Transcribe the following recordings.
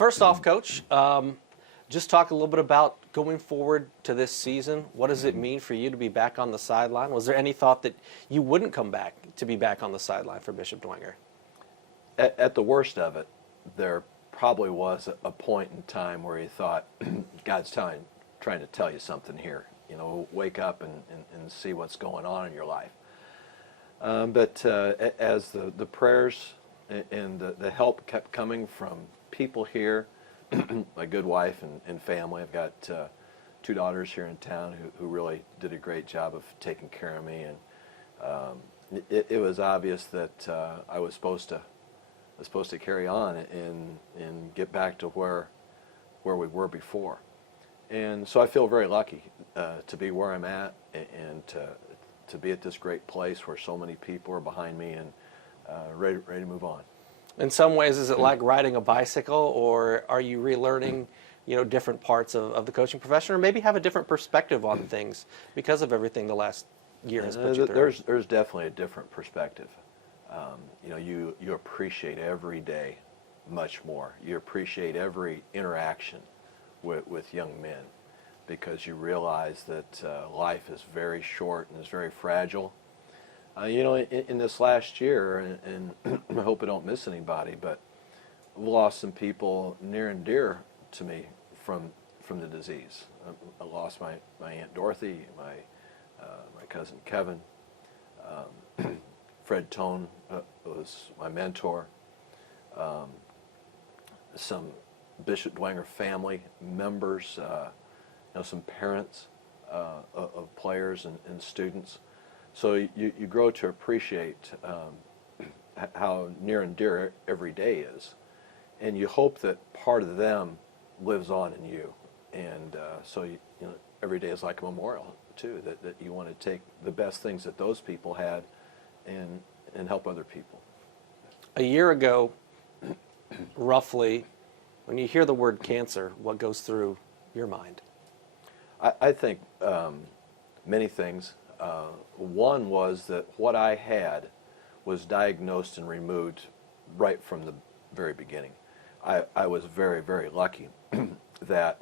First off, Coach, just talk a little bit about going forward to this season. What does it mean for you to be back on the sideline? Was there any thought that you wouldn't come back to be back on the sideline for Bishop Dwenger? At the worst of it, there probably was a point in time where you thought, God's trying to tell you something here. You know, wake up and see what's going on in your life. But as the prayers and the help kept coming from people here, my good wife and family. I've got 2 daughters here in town who really did a great job of taking care of me, and it was obvious that I was supposed to carry on and get back to where we were before. And so I feel very lucky to be where I'm at and to be at this great place where so many people are behind me and ready to move on. In some ways, is it like riding a bicycle, or are you relearning, different parts of the coaching profession, or maybe have a different perspective on things because of everything the last year has put you through? There's definitely a different perspective. You appreciate every day much more. You appreciate every interaction with young men because you realize that life is very short and is very fragile. In this last year, and I hope I don't miss anybody, but I've lost some people near and dear to me from the disease. I lost my Aunt Dorothy, my cousin Kevin, Fred Tone was my mentor, some Bishop Dwenger family members, some parents of players and students. So you grow to appreciate how near and dear every day is, and you hope that part of them lives on in you, and so every day is like a memorial too. That you want to take the best things that those people had, and help other people. A year ago, roughly, when you hear the word cancer, what goes through your mind? I think many things. One was that what I had was diagnosed and removed right from the very beginning. I was very, very lucky that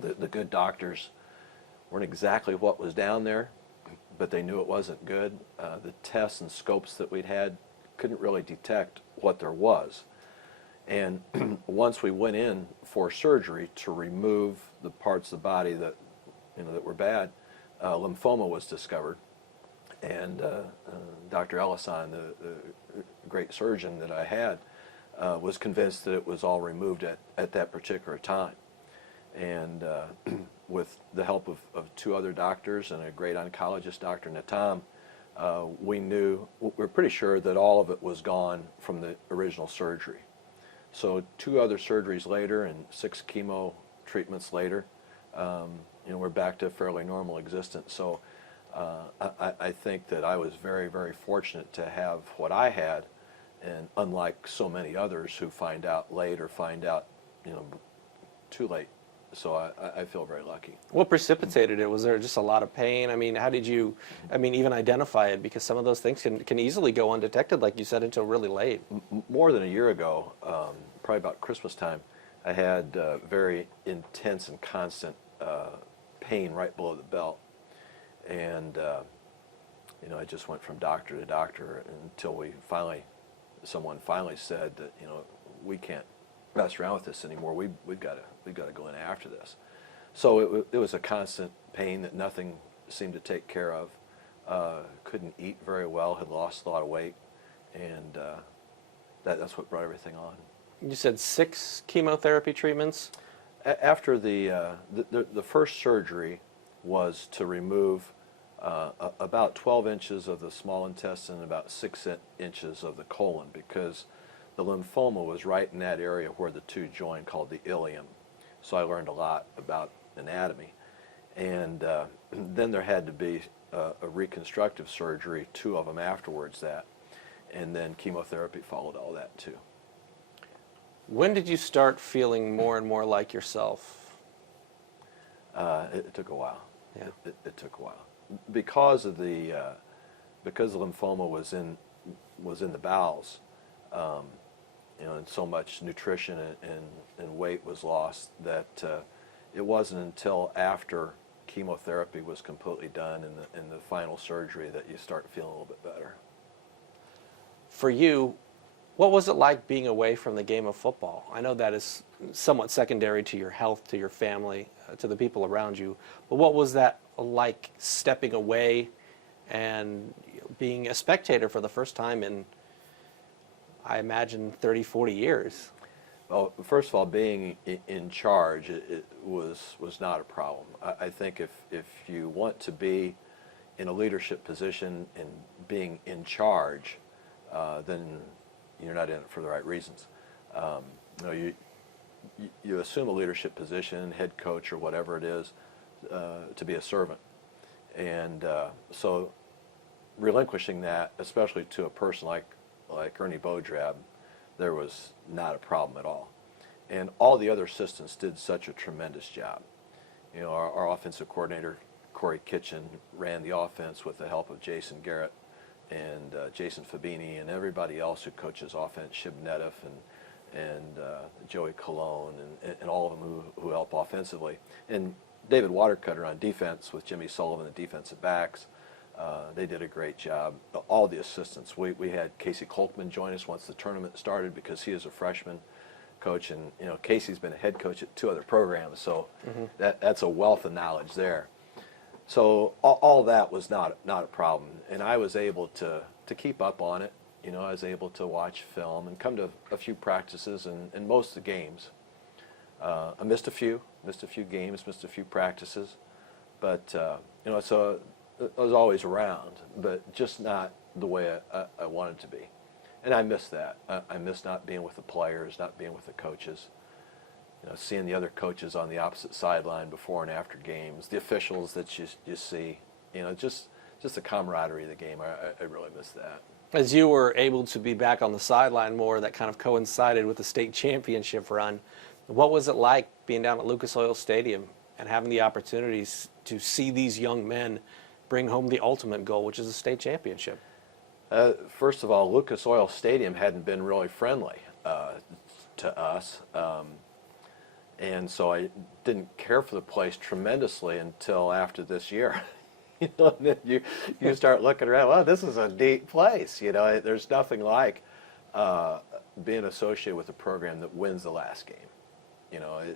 the good doctors weren't exactly what was down there, but they knew it wasn't good. The tests and scopes that we'd had couldn't really detect what there was. And once we went in for surgery to remove the parts of the body that were bad, lymphoma was discovered, and Dr. Ellison, the great surgeon that I had, was convinced that it was all removed at that particular time. And with the help of 2 other doctors and a great oncologist, Dr. Natam, we're pretty sure that all of it was gone from the original surgery. So 2 other surgeries later and 6 chemo treatments later, we're back to fairly normal existence. So I think that I was very, very fortunate to have what I had, and unlike so many others who find out late or find out too late. So I feel very lucky. What precipitated it? Was there just a lot of pain? I mean, how did you, even identify it? Because some of those things can easily go undetected, like you said, until really late. More than a year ago, probably about Christmas time, I had very intense and constant pain right below the belt. And, I just went from doctor to doctor until someone finally said that, we can't mess around with this anymore. We've got to go in after this. So it was a constant pain that nothing seemed to take care of. Couldn't eat very well, had lost a lot of weight, and that's what brought everything on. You said 6 chemotherapy treatments? After the first surgery was to remove about 12 inches of the small intestine and about 6 inches of the colon, because the lymphoma was right in that area where the 2 join, called the ileum. So I learned a lot about anatomy. And then there had to be a reconstructive surgery, 2 of them afterwards that, and then chemotherapy followed all that too. When did you start feeling more and more like yourself? It took a while. Yeah. It took a while because the lymphoma was in the bowels. and so much nutrition and weight was lost that it wasn't until after chemotherapy was completely done in the final surgery that you start feeling a little bit better. For you, what was it like being away from the game of football? I know that is somewhat secondary to your health, to your family, to the people around you, but what was that like stepping away and being a spectator for the first time in, I imagine, 30, 40 years? Well, first of all, being in charge it was not a problem. I think if you want to be in a leadership position and being in charge, then you're not in it for the right reasons. You assume a leadership position, head coach or whatever it is, to be a servant, and so relinquishing that, especially to a person like Ernie Bodrab, there was not a problem at all. And all the other assistants did such a tremendous job. Our offensive coordinator, Corey Kitchen, ran the offense with the help of Jason Garrett and Jason Fabini and everybody else who coaches offense, Shib Nedeff and Joey Colon and all of them who help offensively. And David Watercutter on defense with Jimmy Sullivan, the defensive backs. They did a great job. All the assistants. We had Casey Kolkman join us once the tournament started because he is a freshman coach, and Casey's been a head coach at 2 other programs, so that's a wealth of knowledge there. So all that was not a problem, and I was able to keep up on it. I was able to watch film and come to a few practices and most of the games. I missed a few games, missed a few practices, but so I was always around, but just not the way I wanted to be. And I miss that. I miss not being with the players, not being with the coaches. Seeing the other coaches on the opposite sideline before and after games, the officials that you see, just the camaraderie of the game. I really miss that. As you were able to be back on the sideline more, that kind of coincided with the state championship run. What was it like being down at Lucas Oil Stadium and having the opportunities to see these young men bring home the ultimate goal, which is a state championship? First of all, Lucas Oil Stadium hadn't been really friendly to us, and so I didn't care for the place tremendously until after this year. And then you start looking around. Well, this is a neat place. There's nothing like being associated with a program that wins the last game.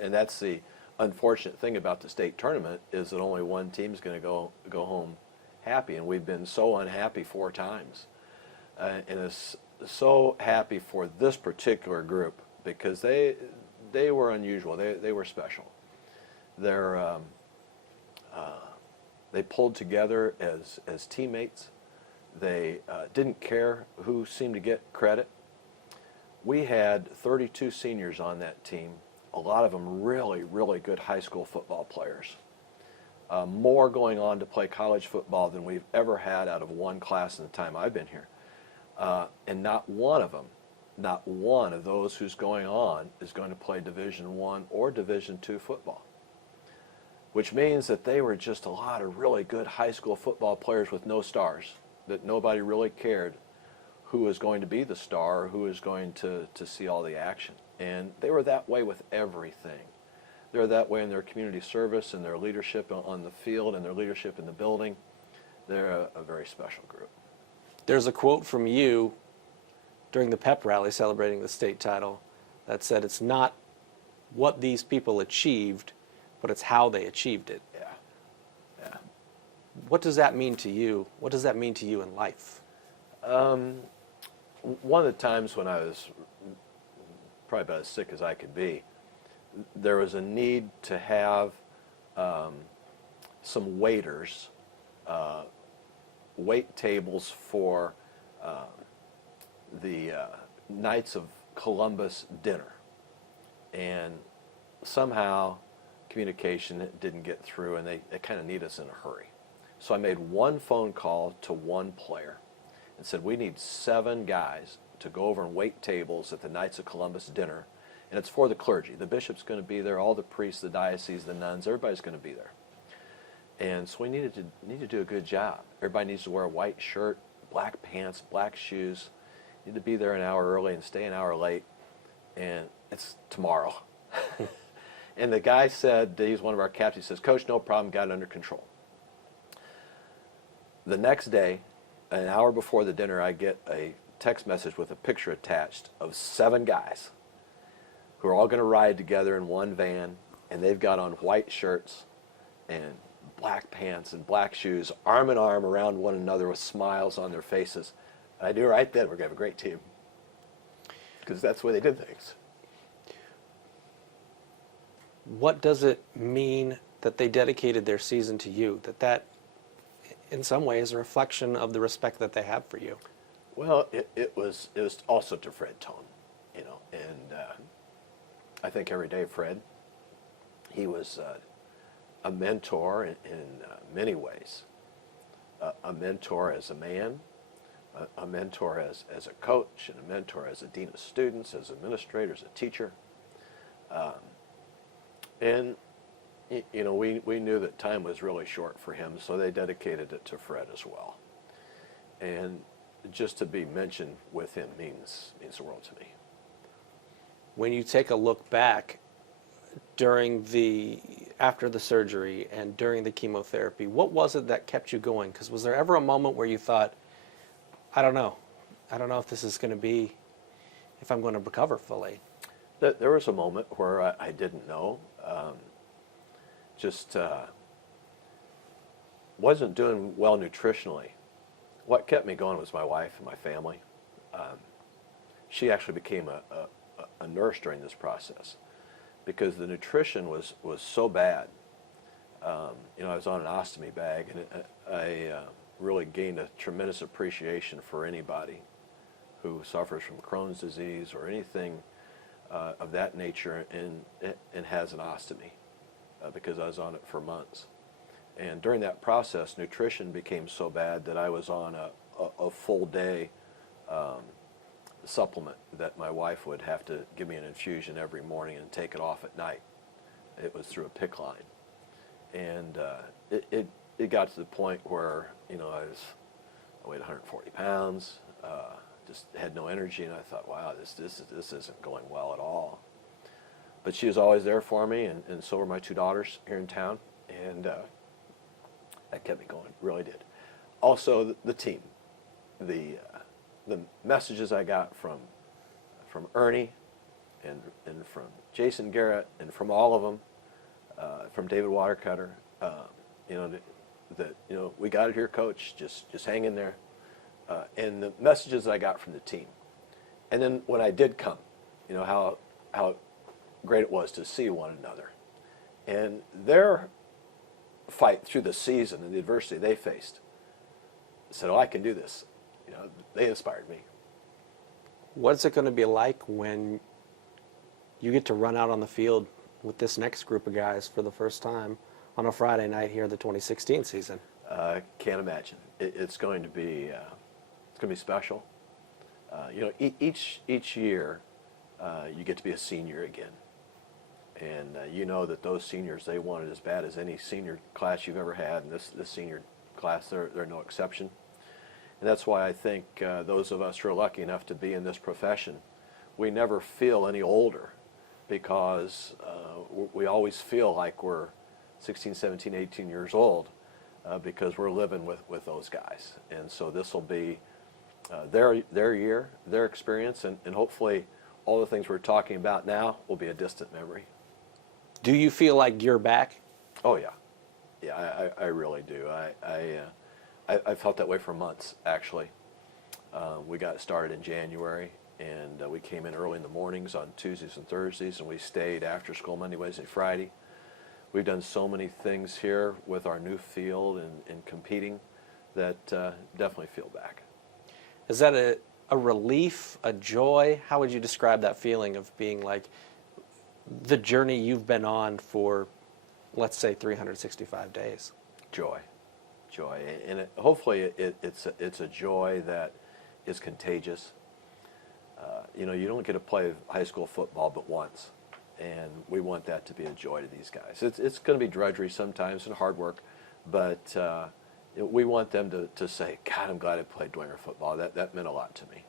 And that's the unfortunate thing about the state tournament is that only one team's going to go home happy, and we've been so unhappy 4 times. And it's so happy for this particular group because they were unusual. They were special. They pulled together as teammates. They didn't care who seemed to get credit. We had 32 seniors on that team, a lot of them really, really good high school football players. More going on to play college football than we've ever had out of one class in the time I've been here. And not one of those who's going on is going to play Division I or Division II football, which means that they were just a lot of really good high school football players with no stars, that nobody really cared who was going to be the star or who was going to see all the action. And they were that way with everything. They were that way in their community service and their leadership on the field and their leadership in the building. They're a very special group. There's a quote from you during the pep rally celebrating the state title that said it's not what these people achieved, but it's how they achieved it. Yeah. What does that mean to you? What does that mean to you in life? One of the times when I was probably about as sick as I could be, there was a need to have some waiters, wait tables for the Knights of Columbus dinner. And somehow communication didn't get through, and they kind of need us in a hurry. So I made one phone call to one player and said, we need 7 guys to go over and wait tables at the Knights of Columbus dinner. And it's for the clergy. The bishop's going to be there, all the priests, the diocese, the nuns, everybody's going to be there. And so we need to do a good job. Everybody needs to wear a white shirt, black pants, black shoes. Need to be there an hour early and stay an hour late. and it's tomorrow. And the guy said, he's one of our captains, he says, Coach, no problem, got it under control. The next day, an hour before the dinner, I get a text message with a picture attached of 7 guys who are all going to ride together in one van, and they've got on white shirts and black pants and black shoes, arm in arm around one another with smiles on their faces. And I knew right then we're going to have a great team, because that's the way they did things. What does it mean that they dedicated their season to you? That in some way is a reflection of the respect that they have for you. Well, it was also to Fred Tone, and I think every day Fred, he was a mentor in many ways, a mentor as a man, a mentor as a coach, and a mentor as a dean of students, as administrator, as a teacher, and we knew that time was really short for him, so they dedicated it to Fred as well. And just to be mentioned with him means the world to me. When you take a look back after the surgery and during the chemotherapy, what was it that kept you going? Because was there ever a moment where you thought, I don't know if this is going to be, if I'm going to recover fully? There was a moment where I didn't know. Wasn't doing well nutritionally. What kept me going was my wife and my family. She actually became a nurse during this process, because the nutrition was so bad. I was on an ostomy bag, and I really gained a tremendous appreciation for anybody who suffers from Crohn's disease or anything of that nature and has an ostomy, because I was on it for months. And during that process, nutrition became so bad that I was on a full day supplement that my wife would have to give me an infusion every morning and take it off at night. It was through a PICC line. And it got to the point where, I weighed 140 pounds, just had no energy, and I thought, wow, this isn't going well at all. But she was always there for me, and so were my 2 daughters here in town, and that kept me going, really did. Also, the team, the messages I got from Ernie, and from Jason Garrett, and from all of them, from David Watercutter, we got it here, Coach. Just hang in there, and the messages that I got from the team, and then when I did come, how great it was to see one another, and their fight through the season and the adversity they faced. Said, "Oh, I can do this." They inspired me. What's it going to be like when you get to run out on the field with this next group of guys for the first time on a Friday night here in the 2016 season? Can't imagine. It's going to be special. Each year you get to be a senior again, and you know that those seniors, they want it as bad as any senior class you've ever had, and this senior class, they're no exception. And that's why I think those of us who are lucky enough to be in this profession, we never feel any older, because we always feel like we're 16, 17, 18 years old, because we're living with those guys. And so this will be their year, their experience, and hopefully all the things we're talking about now will be a distant memory. Do you feel like you're back? Oh, yeah. Yeah, I really do. I felt that way for months, actually. We got started in January, and we came in early in the mornings on Tuesdays and Thursdays, and we stayed after school Monday, Wednesday, Friday. We've done so many things here with our new field and competing that definitely feel back. Is that a relief, a joy? How would you describe that feeling of being like the journey you've been on for, let's say, 365 days? Joy, and hopefully it's a joy that is contagious. You don't get to play high school football but once, and we want that to be a joy to these guys. It's going to be drudgery sometimes and hard work, but we want them to say, God, I'm glad I played Dwenger football. That meant a lot to me.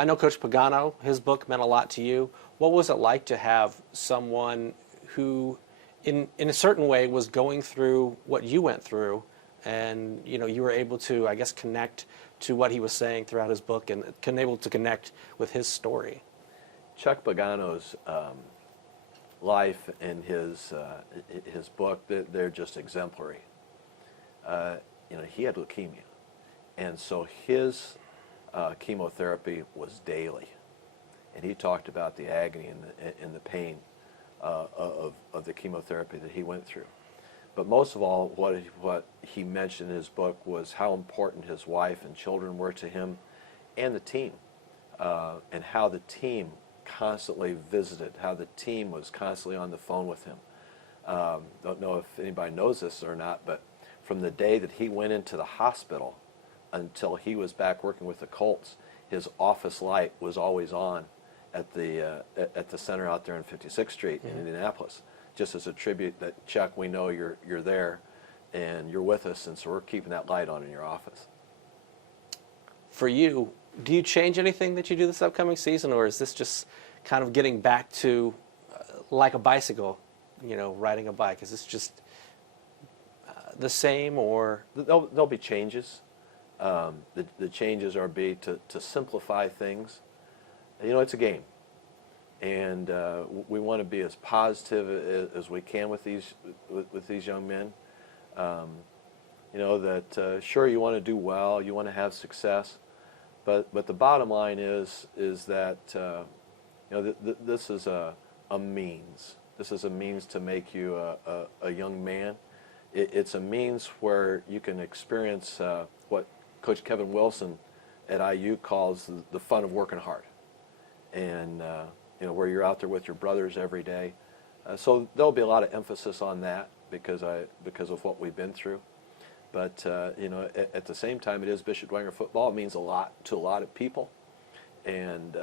I know Coach Pagano, his book meant a lot to you. What was it like to have someone who, in a certain way, was going through what you went through, and you were able to, I guess, connect to what he was saying throughout his book, and able to connect with his story? Chuck Pagano's life and his book, they're just exemplary. He had leukemia, and so his chemotherapy was daily, and he talked about the agony and the pain of the chemotherapy that he went through. But most of all, what he mentioned in his book was how important his wife and children were to him, and the team, and how the team constantly visited, how the team was constantly on the phone with him. Don't know if anybody knows this or not, but from the day that he went into the hospital until he was back working with the Colts, his office light was always on at the center out there on 56th Street in Indianapolis, just as a tribute that, Chuck, we know you're there and you're with us, and so we're keeping that light on in your office. For you, do you change anything that you do this upcoming season, or is this just kind of getting back to like a bicycle, riding a bike? Is this just the same, or? There'll be changes. The changes are to simplify things. It's a game, and we want to be as positive as we can with these young men. That sure, you want to do well, you want to have success, but the bottom line is that this is a means. This is a means to make you a young man. It's a means where you can experience what Coach Kevin Wilson at IU calls the fun of working hard, and where you're out there with your brothers every day. So there'll be a lot of emphasis on that because of what we've been through. But at the same time, it is Bishop Dwenger football. It means a lot to a lot of people, and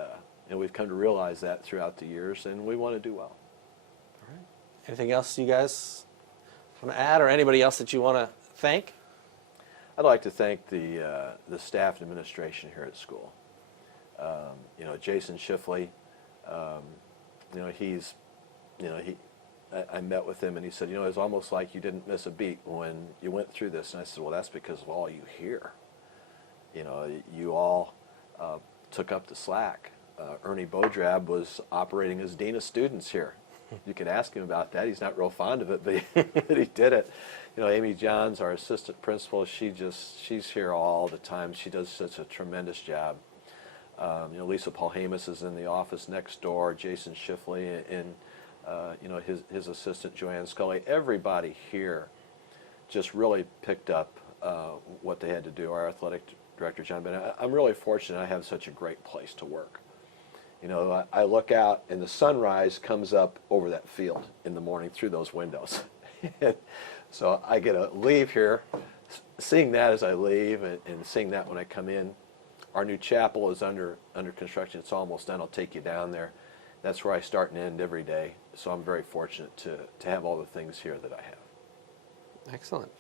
we've come to realize that throughout the years, and we want to do well. All right. Anything else you guys want to add, or anybody else that you want to thank? I'd like to thank the staff and administration here at school. Jason Schiffley. I met with him and he said, it's almost like you didn't miss a beat when you went through this. And I said, well, that's because of all you hear. You all took up the slack. Ernie Bodrab was operating as dean of students here. You can ask him about that. He's not real fond of it, but he did it. Amy Johns, our assistant principal, she's here all the time. She does such a tremendous job. Lisa Paulhamus is in the office next door. Jason Schiffley and his assistant Joanne Scully. Everybody here just really picked up what they had to do. Our athletic director John Bennett. I'm really fortunate. I have such a great place to work. I look out and the sunrise comes up over that field in the morning through those windows. So I get to leave here, seeing that as I leave, and seeing that when I come in. Our new chapel is under construction. It's almost done. I'll take you down there. That's where I start and end every day. So I'm very fortunate to have all the things here that I have. Excellent.